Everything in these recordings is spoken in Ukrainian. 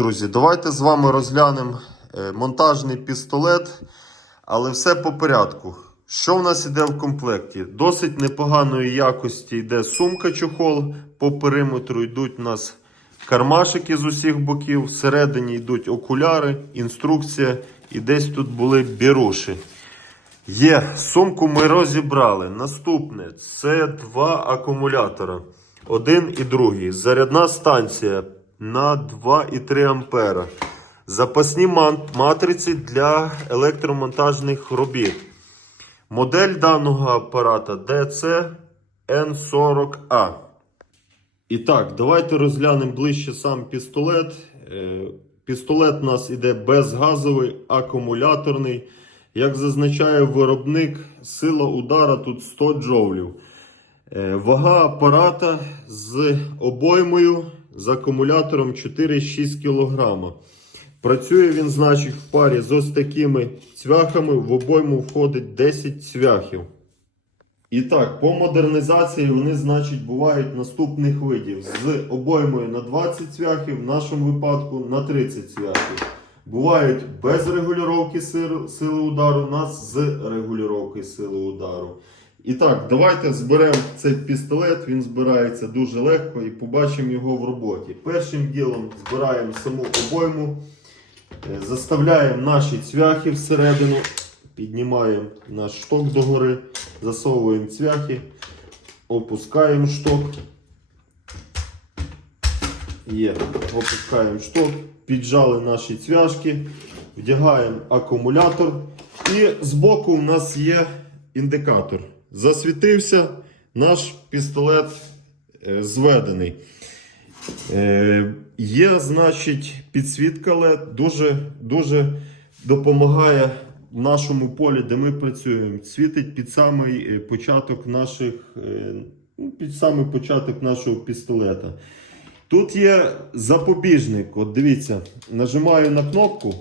друзі, давайте з вами розглянемо е, монтажний пістолет, але все по порядку. Що в нас іде в комплекті? Досить непоганої якості йде сумка чохол. По периметру йдуть у нас кармашики з усіх боків. Всередині йдуть окуляри, інструкція і десь тут були біруші. Є, сумку ми розібрали. Наступне це два акумулятора. Один і другий. Зарядна станція на 2,3 ампера. Запасні матриці для електромонтажних робіт. Модель даного апарата DC N40A. І так, давайте розглянемо ближче сам пістолет. Е, Пістолет у нас іде безгазовий, акумуляторний. Як зазначає виробник, сила удара тут 100 джоулів. Е, Вага апарата з обоймою з акумулятором 4,6 кг. Працює він, значить, в парі з ось такими цвяхами. В обойму входить 10 цвяхів. І так, по модернізації вони, значить, бувають наступних видів: з обоймою на 20 цвяхів, в нашому випадку на 30 цвяхів. Бувають без регулювання сили, удару, у нас з регулювання сили удару. І так, давайте зберемо цей пістолет. Він збирається дуже легко і побачимо його в роботі. Першим ділом збираємо саму обойму, е, заставляємо наші цвяхи всередину, піднімаємо наш шток догори, засовуємо цвяхи, опускаємо шток. Є, опускаємо шток, піджали наші цвяшки, вдягаємо акумулятор. І збоку у нас є індикатор. Засвітився, наш пістолет е, зведений. Е, є, значить, підсвітка LED, дуже, дуже допомагає в нашому полі, де ми працюємо. Світить під самий е, початок наших, е, ну, під самий початок нашого пістолета. Тут є запобіжник. От дивіться, нажимаю на кнопку,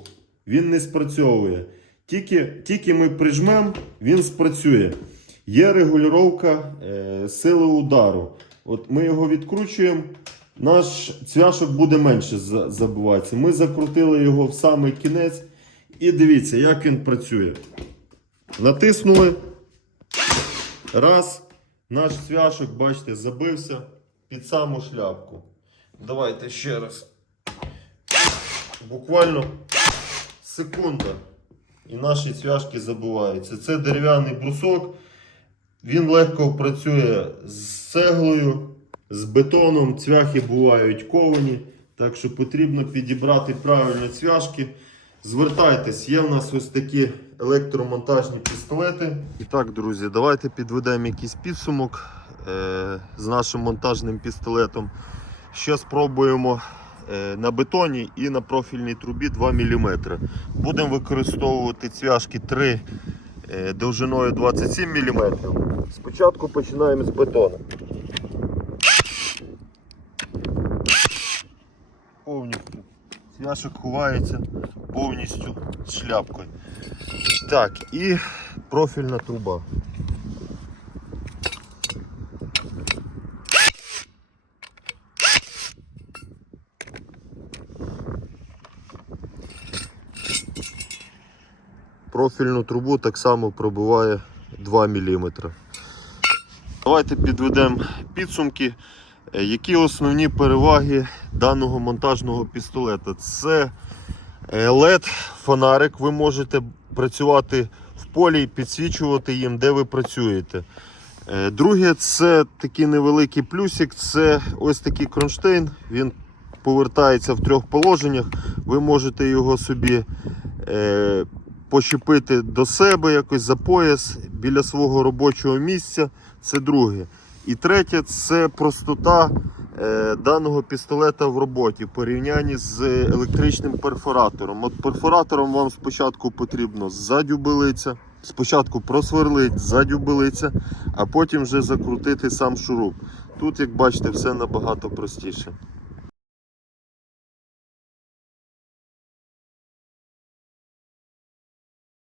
він не спрацьовує. Тільки, тільки ми прижмемо, він спрацює. Є регулювання е, сили удару. От ми його відкручуємо, наш цвяшок буде менше за- забиватися. Ми закрутили його в самий кінець. І дивіться, як він працює. Натиснули. Раз. Наш цвяшок, бачите, забився під саму шляпку. Давайте ще раз. Буквально секунда. І наші цвяшки забуваються. Це дерев'яний брусок. Він легко працює з цеглою, з бетоном. Цвяхи бувають ковані. Так що потрібно підібрати правильно цвяшки. Звертайтесь, є в нас ось такі електромонтажні пістолети. І так, друзі, давайте підведемо якийсь підсумок е- з нашим монтажним пістолетом. Ще спробуємо е, на бетоні і на профільній трубі 2 мм. Будемо використовувати цвяшки 3 е, довжиною 27 мм. Спочатку починаємо з бетону. Повністю. Цвяшок ховається повністю шляпкою. Так, і профільна труба. Профільну трубу так само пробиває 2 мм. Давайте підведемо підсумки. Е, Які основні переваги даного монтажного пістолета? Це LED фонарик. Ви можете працювати в полі і підсвічувати їм, де ви працюєте. Е, Друге, це такий невеликий плюсик. Це ось такий кронштейн. Він повертається в трьох положеннях. Ви можете його собі почепити до себе якось за пояс біля свого робочого місця. Це друге. І третє це простота е, даного пістолета в роботі в порівнянні з електричним перфоратором. От перфоратором вам спочатку потрібно задюбилиця, спочатку просверлить, задюбилиця, а потім вже закрутити сам шуруп. Тут, як бачите, все набагато простіше.